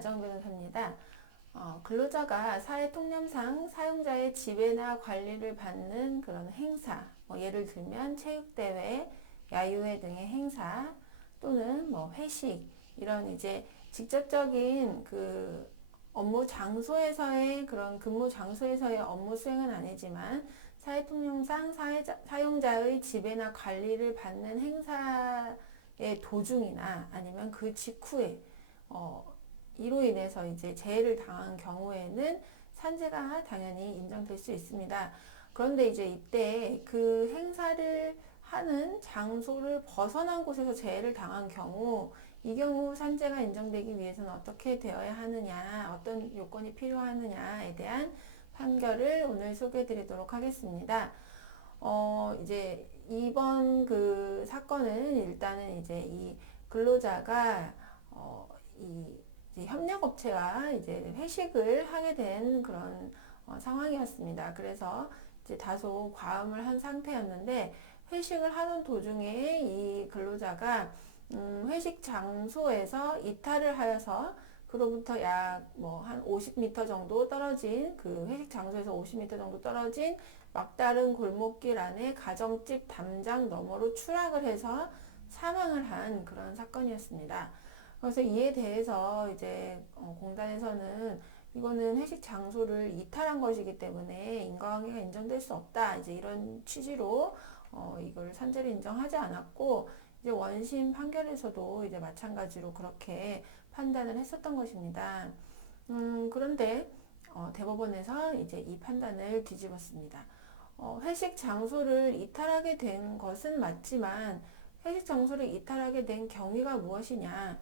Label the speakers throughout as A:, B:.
A: 나정 변호사입니다. 어, 근로자가 사회 통념상 사용자의 지배나 관리를 받는 그런 행사, 뭐 예를 들면 체육대회, 야유회 등의 행사 또는 뭐 회식 이런 이제 직접적인 그 업무 장소에서의 그런 근무 장소에서의 업무 수행은 아니지만 사회 통념상 사회자, 사용자의 지배나 관리를 받는 행사의 도중이나 아니면 그 직후에 어, 이로 인해서 이제 재해를 당한 경우에는 산재가 당연히 인정될 수 있습니다. 그런데 이제 이때 그 행사를 하는 장소를 벗어난 곳에서 재해를 당한 경우 이 경우 산재가 인정되기 위해서는 어떻게 되어야 하느냐, 어떤 요건이 필요하느냐에 대한 판결을 오늘 소개해 드리도록 하겠습니다. 어, 이제 이번 그 사건은 일단은 이제 이 근로자가 어, 이 협력업체와 이제 회식을 하게 된 그런 어, 상황이었습니다. 그래서 이제 다소 과음을 한 상태였는데 회식을 하는 도중에 이 근로자가 음, 회식 장소에서 이탈을 하여서 그로부터 약 뭐 한 50m 정도 떨어진 그 회식 장소에서 50m 정도 떨어진 막다른 골목길 안에 가정집 담장 너머로 추락을 해서 사망을 한 그런 사건이었습니다. 그래서 이에 대해서 이제 어, 공단에서는 이거는 회식 장소를 이탈한 것이기 때문에 인과관계가 인정될 수 없다. 이제 이런 취지로 어, 이걸 산재를 인정하지 않았고 이제 원심 판결에서도 이제 마찬가지로 그렇게 판단을 했었던 것입니다. 음, 그런데 어, 대법원에서 이제 이 판단을 뒤집었습니다. 어, 회식 장소를 이탈하게 된 것은 맞지만 회식 장소를 이탈하게 된 경위가 무엇이냐?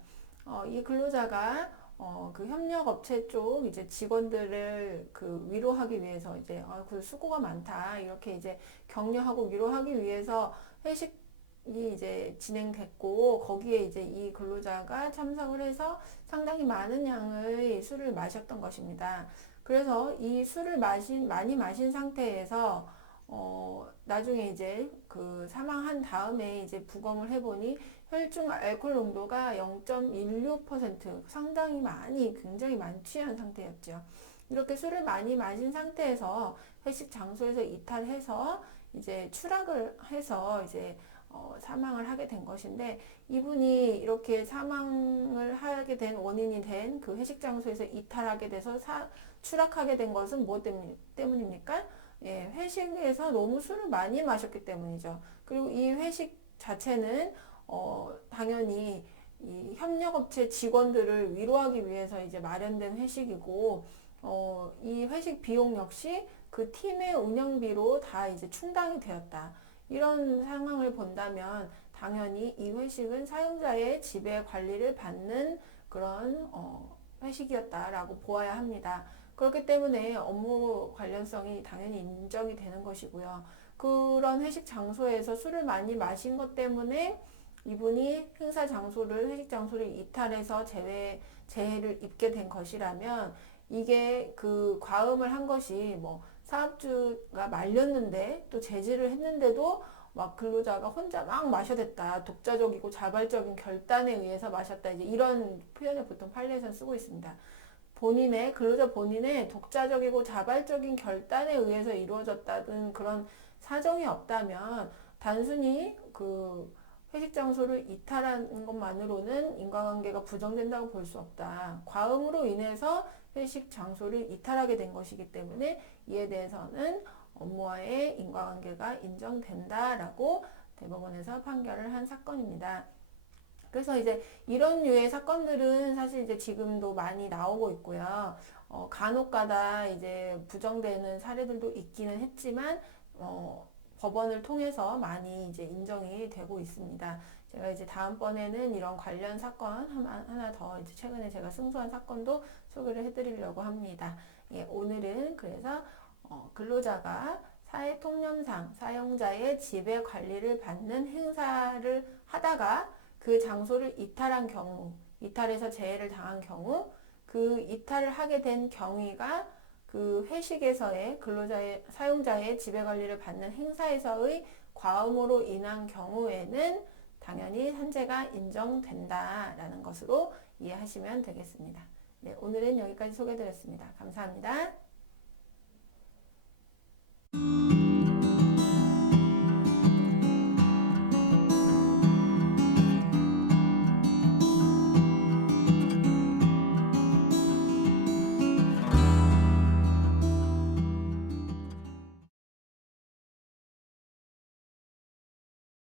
A: 어, 이 근로자가 어, 그 협력업체 쪽 이제 직원들을 그 위로하기 위해서 이제 아, 그 수고가 많다 이렇게 이제 격려하고 위로하기 위해서 회식 이 이제 진행됐고 거기에 이제 이 근로자가 참석을 해서 상당히 많은 양의 술을 마셨던 것입니다. 그래서 이 술을 마신 많이 마신 상태에서 어, 나중에 이제 그 사망한 다음에 이제 부검을 해보니 혈중 알코올 농도가 0.16% 상당히 많이 굉장히 많이 취한 상태였죠. 이렇게 술을 많이 마신 상태에서 회식 장소에서 이탈해서 이제 추락을 해서 이제 어, 사망을 하게 된 것인데 이분이 이렇게 사망을 하게 된 원인이 된 그 회식 장소에서 이탈하게 돼서 사, 추락하게 된 것은 무엇 때문입니까? 예, 회식에서 너무 술을 많이 마셨기 때문이죠. 그리고 이 회식 자체는 어, 당연히 이 협력업체 직원들을 위로하기 위해서 이제 마련된 회식이고, 어, 이 회식 비용 역시 그 팀의 운영비로 다 이제 충당이 되었다. 이런 상황을 본다면 당연히 이 회식은 사용자의 지배 관리를 받는 그런 어, 회식이었다라고 보아야 합니다. 그렇기 때문에 업무 관련성이 당연히 인정이 되는 것이고요. 그런 회식 장소에서 술을 많이 마신 것 때문에 이분이 행사 장소를 회식 장소를 이탈해서 재해 재해를 입게 된 것이라면 이게 그 과음을 한 것이 뭐 사업주가 말렸는데 또 제지를 했는데도 막 근로자가 혼자 막 마셔댔다 독자적이고 자발적인 결단에 의해서 마셨다 이제 이런 표현을 보통 판례에서 쓰고 있습니다. 본인의 근로자 본인의 독자적이고 자발적인 결단에 의해서 이루어졌다는 그런 사정이 없다면 단순히 그 회식 장소를 이탈하는 것만으로는 인과관계가 부정된다고 볼 수 없다. 과음으로 인해서 회식 장소를 이탈하게 된 것이기 때문에 이에 대해서는 업무와의 인과관계가 인정된다라고 대법원에서 판결을 한 사건입니다. 그래서 이제 이런 류의 사건들은 사실 이제 지금도 많이 나오고 있고요. 어, 간혹 가다 이제 부정되는 사례들도 있기는 했지만, 어, 법원을 통해서 많이 이제 인정이 되고 있습니다. 제가 이제 다음번에는 이런 관련 사건 하나 더 이제 최근에 제가 승소한 사건도 소개를 해드리려고 합니다. 예, 오늘은 그래서 어, 근로자가 사회 통념상 사용자의 지배 관리를 받는 행사를 하다가 그 장소를 이탈한 경우, 이탈해서 재해를 당한 경우, 그 이탈을 하게 된 경위가 그 회식에서의 근로자의 사용자의 지배 관리를 받는 행사에서의 과음으로 인한 경우에는 당연히 산재가 인정된다라는 것으로 이해하시면 되겠습니다. 네, 오늘은 여기까지 소개드렸습니다. 감사합니다.